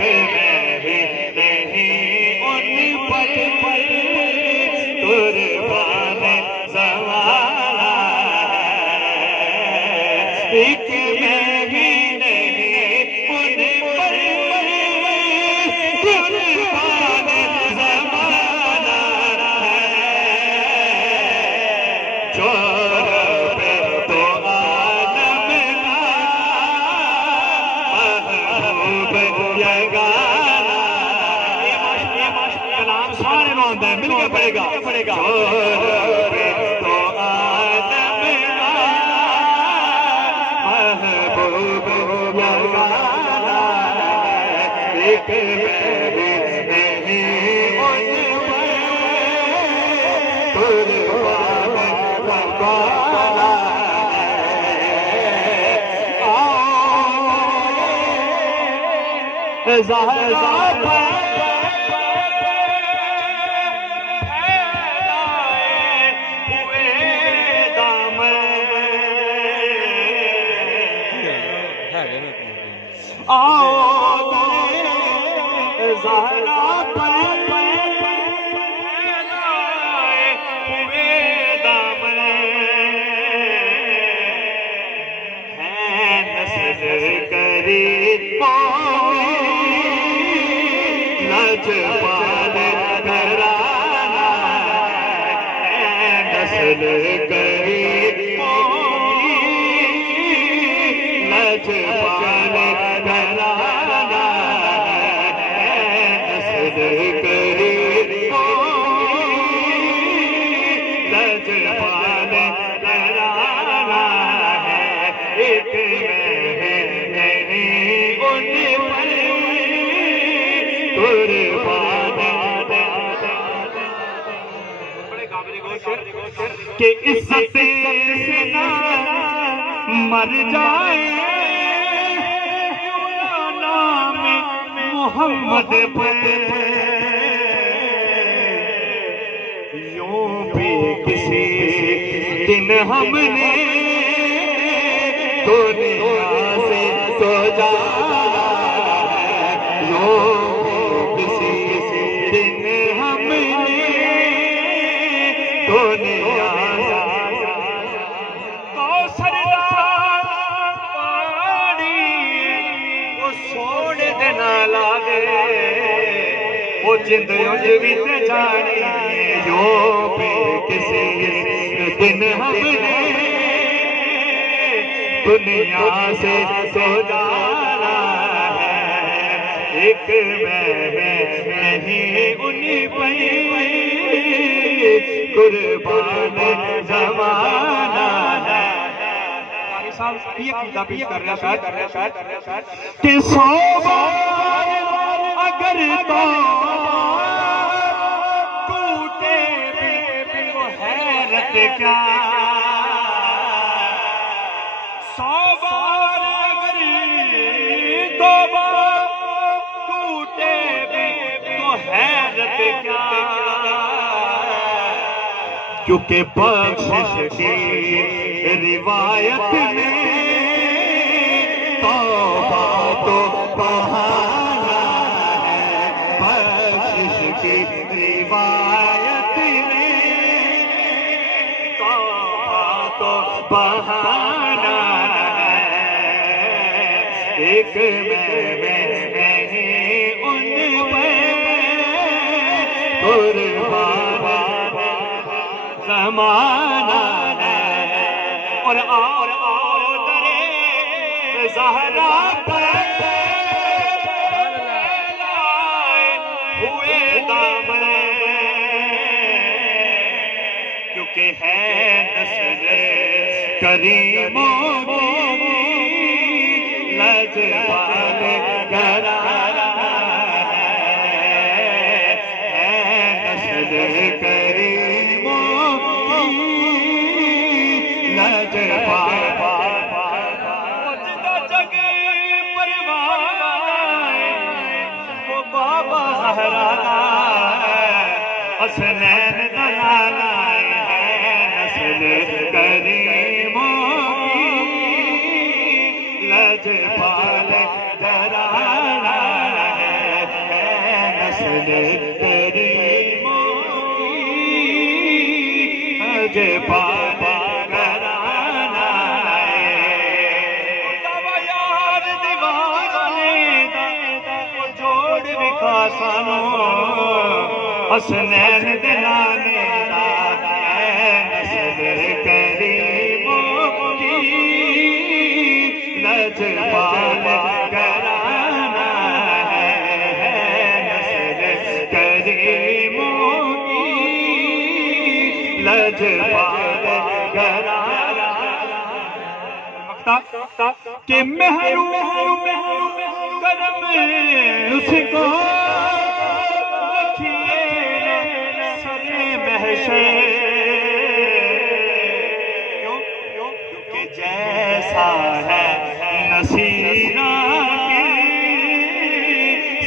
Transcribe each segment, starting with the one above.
میں ہی نہیں ان پر قربان زمانہ ہے، ایک میں ہی نہیں ان پر قربان زمانہ ہے، جو رب تو عالم کا محبوب یگانہ، کلام سارے نوند ہے، مل کے پڑے گا، جو رب تو عالم کا محبوب یگانہ ہے، ایک میں بھی نہیں ان پر قربان زمانہ ہے، زہرا آؤ زہرا پر پھیلائے ہوئے دامن، ہے نسل کریموں لجپال گھرانہ، ہے نسل کریموں لجپال گھرانہ، ہے نسل کریموں لجپال گھرانہ ہے، ایک میں نہیں ان پر قربان کہ اس سے نہ مر جائے نام محمد پر، یوں بھی کسی دن ہم نے دنیا سے تو جانا ہے، یوں بھی کسی دن ہم نے دنیا سے کوثر دا پانی وہ سونے دے نالا دے، وہ جند انج بھی تے جانی، یوں بھی کسی دن ہم نے دنیا سے تو جانا ہے، ایک میں نہیں ان پر قربان زمانہ ہے۔ صاحب یہ عقیدہ پیش کر رہا ہے کہ 100 بار اگر ٹوٹے بھی وہ حیرت کیا، 100 بار اگر توبہ ٹوٹے بھی تو حیرت کیا، کیونکہ بخشش کی روایت میں توبہ تو بہانہ ہے، بخشش کی روایت میں توبہ تو بہانہ ہے، ایک میں نہیں ان پر قربان زمانہ ہے، اور درے زہرا پر لائے ہوئے دامن، کیونکہ ہے نسل کریموں کی لجپال گھرانہ ہے، نسل کریموں لجپال جگ پروائے وہ بابا زہرا حسنین دلانا ہے، نسل کریموں کی لجپال گھرانہ ہے، کریموں کی حج پال گھرانہ یار دیوانے دا جوڑ وکھا سانو حسنین دلانے دا نسل کریموں کی لج پال گھرانہ ہے نسل کریموں کی لج پال گھرانہ کہ محروم کرم اس کو رکھیے سر محشر کیونکہ جیسا ہے نصیرہ کے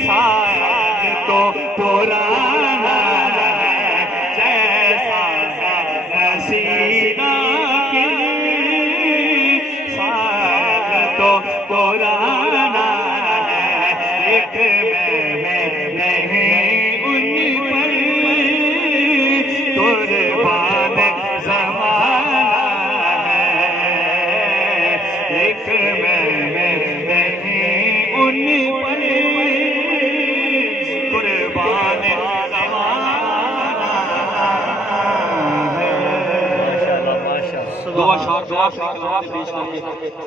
سایہ تو پرانا ہے جیسا ہے نصیرہ کے سایہ تو پرانا ہے ایک میں نہیں ان پر قربان زمانہ ہے ایک میں نہیں ان پر قربان زمانہ ہے دعا شاہ